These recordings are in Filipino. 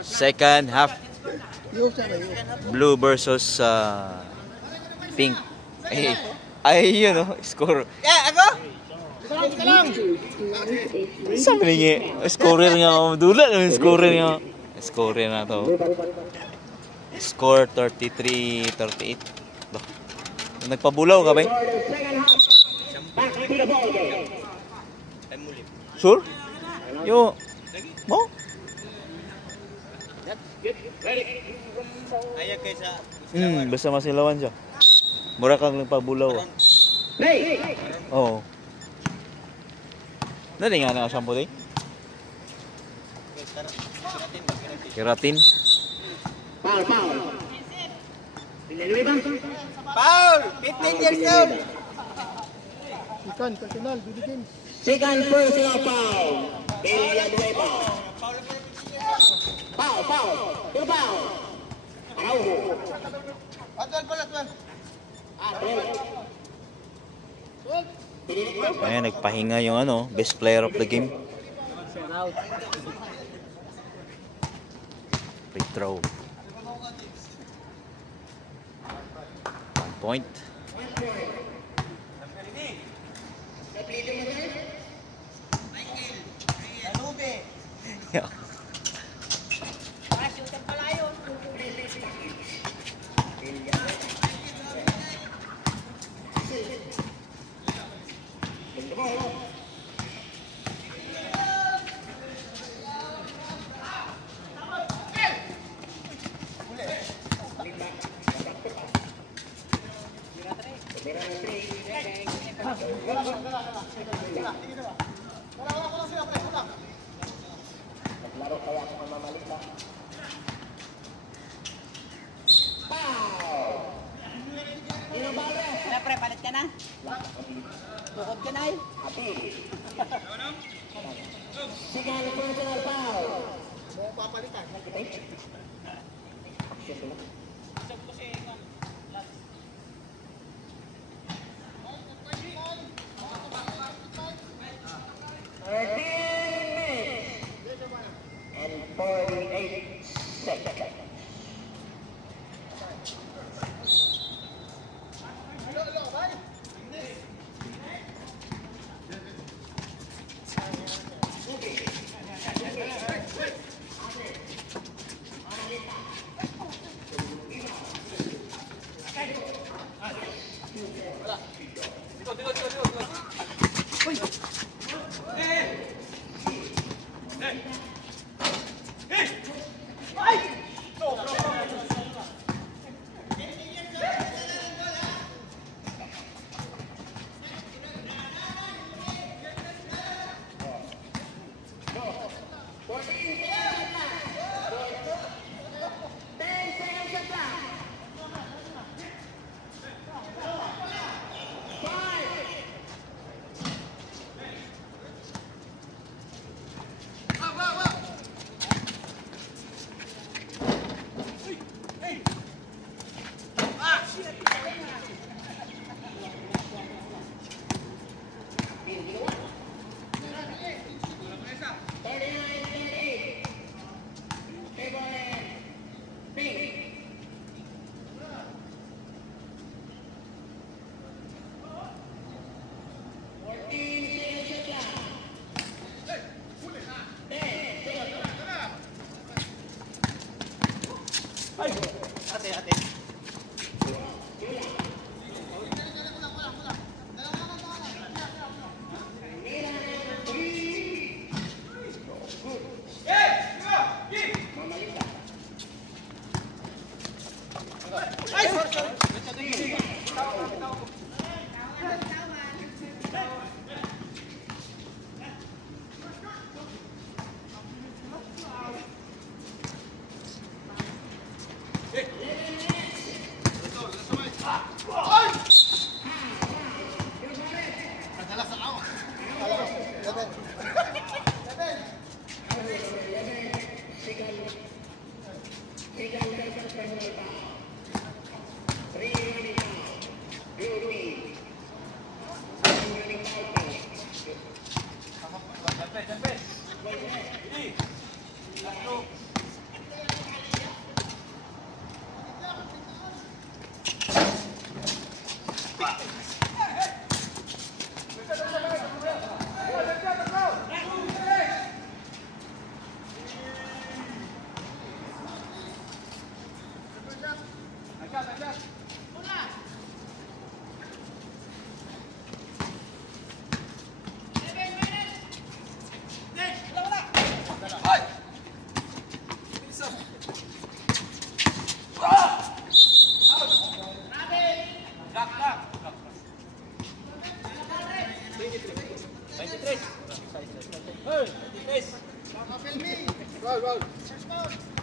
Second half. Blue versus pink. Ay, yun o. Score. Ako? Sabi niya, scorer nga. Dula naman scorer nga. Scorer na to. Score 33-38. Nagpabulaw ka ba? Sure? Yo. Mo? Basta masilawan siya. Mura kang nagpabulaw. Oo. Nari nga na shampoo din? Keratin. Foul! 15 years old! Second personal, bibigin. Second personal foul. Villanueva. Foul, foul. Two foul. Araujo. Ayan, nagpahinga yung best player of the game. Free throw. 1 point. Yeah. Pre, palit ka na? Bukod ka na eh. Second personal foul. Mo papalitan. And 48 seconds.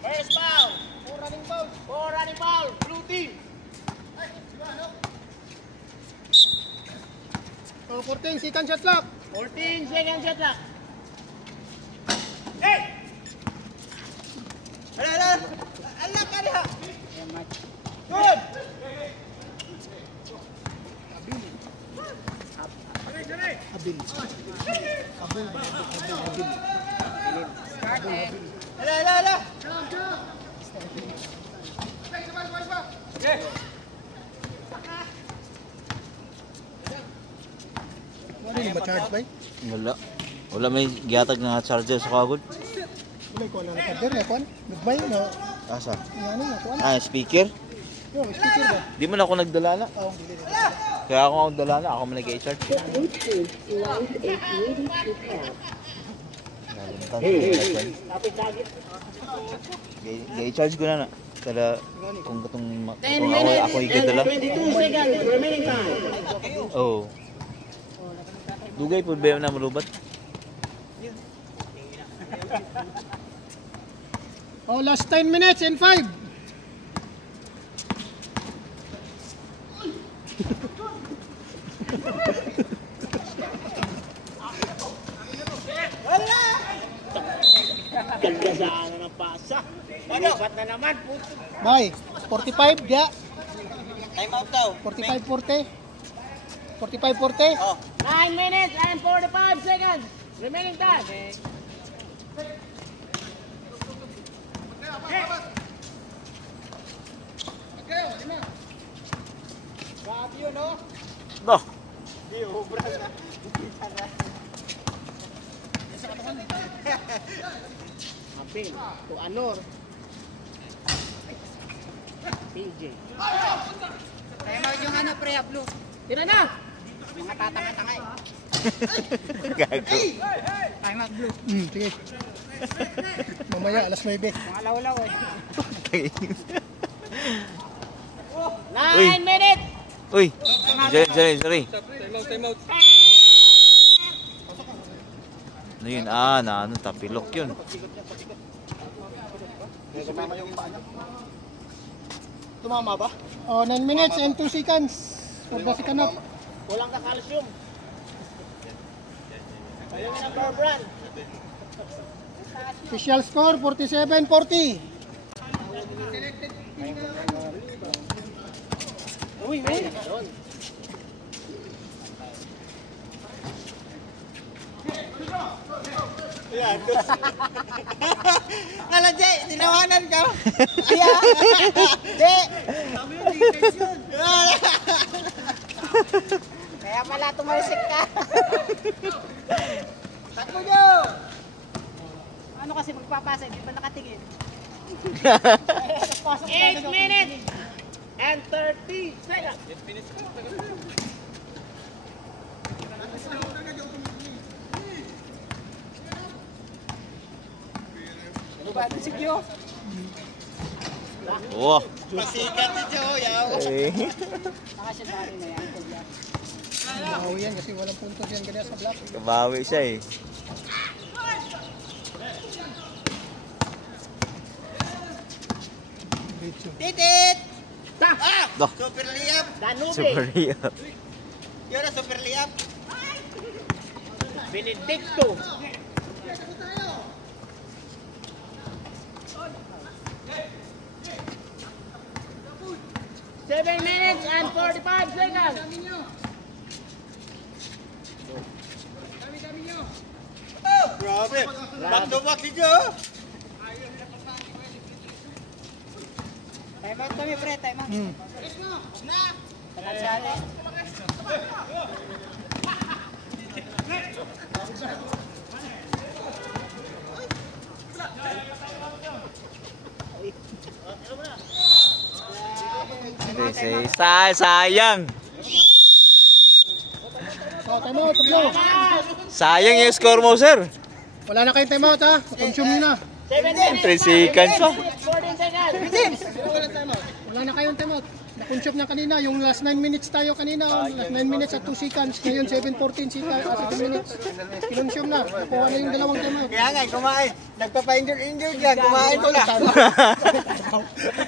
First foul. 4 running foul. Blue team. Oh, 14, second shot clock. 14 second shot clock. Ala ka diha. Good. Ala. Ano yung ma-charge ba? Wala may gihatag nga charger sa kagod. Wala ko lang na-charger na kuan. Goodbye na. Asa? Ano na kuan? Speaker? Yo, may speaker ba? Di man ako nagdala na. Oh, dili. Kaya ako ang dala na, ako man nag-i-charge. I-charge ko na na. Kada kung ako i-dala. 22 seconds remaining time. Oh. Dugay po ba na malubat? Oh, last 10 minutes and 5. Ganda sana ng pasa. Palipat na naman. Bye. 45 dia. Time out daw. 45-40. 45-40. Oh. 9 minutes and 45 seconds. Remaining time. Grabe yun, no? No. Di, obra na. Mapin. To Anor. PJ. Time out yung ano, pre, blue. Tira na! Mga tatanga-tanga eh. Gago. Time out, blue. Sige. Mamaya, alas 9. Mga lawlaw eh. 9 Uy. minutes! Uy. Sorry. Time out. Ano yun? Ano, tapilok yun. Tumama ba? Oh, 9 minutes and 2 seconds. For the second half. Walang ka-calcium. Ayun yung number brand. Official score 47-40. Uy, uy. Yan. Ala, Jay, tinawanan ka. Ayan. Jay. Kaya pala tumalsik ka. Takbo nyo. Ano kasi magpapasa, hindi pa nakatingin. 8 minutes and 30 seconds. 8 minutes ka. Ano ba ito si Gyo? Wow. Pasikat si Gyo, yaw. Nakasya na yan. Bawi yan kasi walang puntos yan ganyan sa block. Kabawi siya eh. Titit! Doh. Super liyap! Danube! Super real. Yun na, super liyap! Benedicto! Seven minutes and 45 seconds! Grabe! Back to back si Joe! Time out kami, pre. Time out. Na! Panagsali. Sayang. So, time out, tablo. Sayang yung score mo, sir. Wala na kayong time out ha. Consume nyo na. 3 seconds pa. Wala na kayong timeout. Na-consume na kanina, yung last 9 minutes tayo kanina, last 9 minutes at 2 seconds. Ngayon 7:14 7 minutes. Kinonsume na, nakuha na yung dalawang timeout. Kaya nga, kumain. Nagpapa-injured yan. Kumain ko na.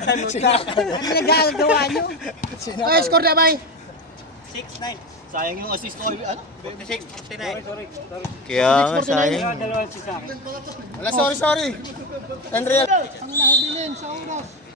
Ano nagagawa nyo? Ay, score na, bay! 6-9. Sayang yung assist ko. Ano? 46-49. Kaya nga sayang. Wala, sorry. Unreal.